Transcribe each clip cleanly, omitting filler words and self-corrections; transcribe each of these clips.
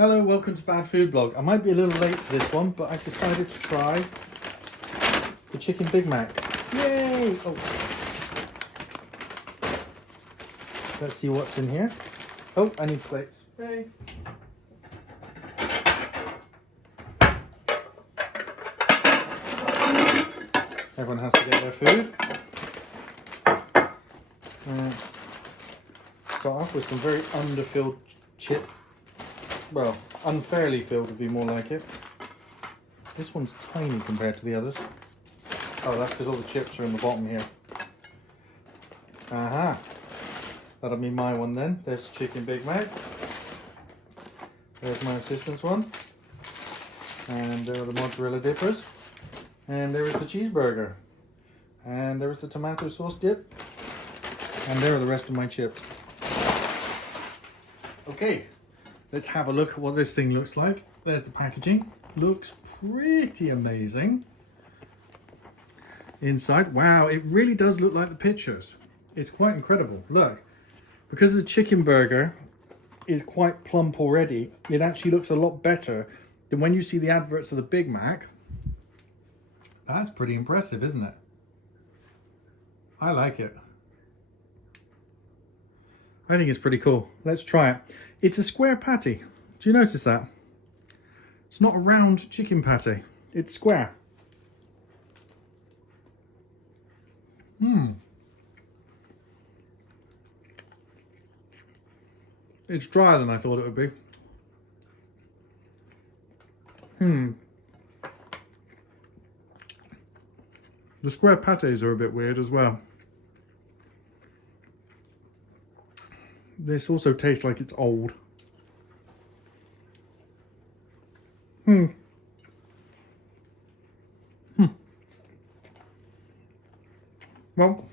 Hello, welcome to Bad Food Blog. I might be a little late to this one, but I decided to try the Chicken Big Mac. Yay! Oh. Let's see what's in here. Oh, I need plates. Yay! Everyone has to get their food. Start off with some very underfilled chip. Well, unfairly filled would be more like it. This one's tiny compared to the others. Oh, that's because all the chips are in the bottom here. Aha! That'll be my one then. There's the Chicken Big Mac. There's my assistant's one. And there are the mozzarella dippers. And there is the cheeseburger. And there is the tomato sauce dip. And there are the rest of my chips. Okay. Let's have a look at what this thing looks like. There's the packaging. Looks pretty amazing. Inside, wow, it really does look like the pictures. It's quite incredible. Look, because the chicken burger is quite plump already, it actually looks a lot better than when you see the adverts of the Big Mac. That's pretty impressive, isn't it? I like it. I think it's pretty cool. Let's try it. It's a square patty. Do you notice that? It's not a round chicken patty. It's square. It's drier than I thought it would be. The square patties are a bit weird as well. This also tastes like it's old. Well,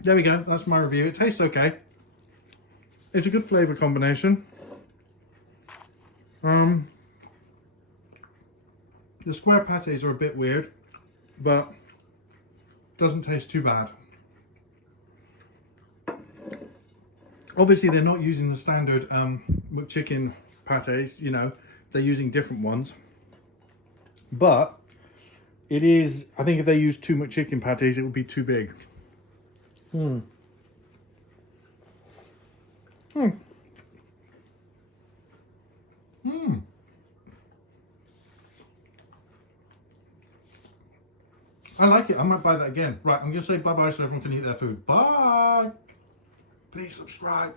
there we go. That's my review. It tastes okay. It's a good flavour combination. The square patties are a bit weird, but doesn't taste too bad. Obviously, they're not using the standard McChicken patties, you know, they're using different ones. But it is, I think if they use two McChicken patties, it would be too big. I like it. I might buy that again. Right, I'm going to say bye-bye so everyone can eat their food. Bye! Please subscribe.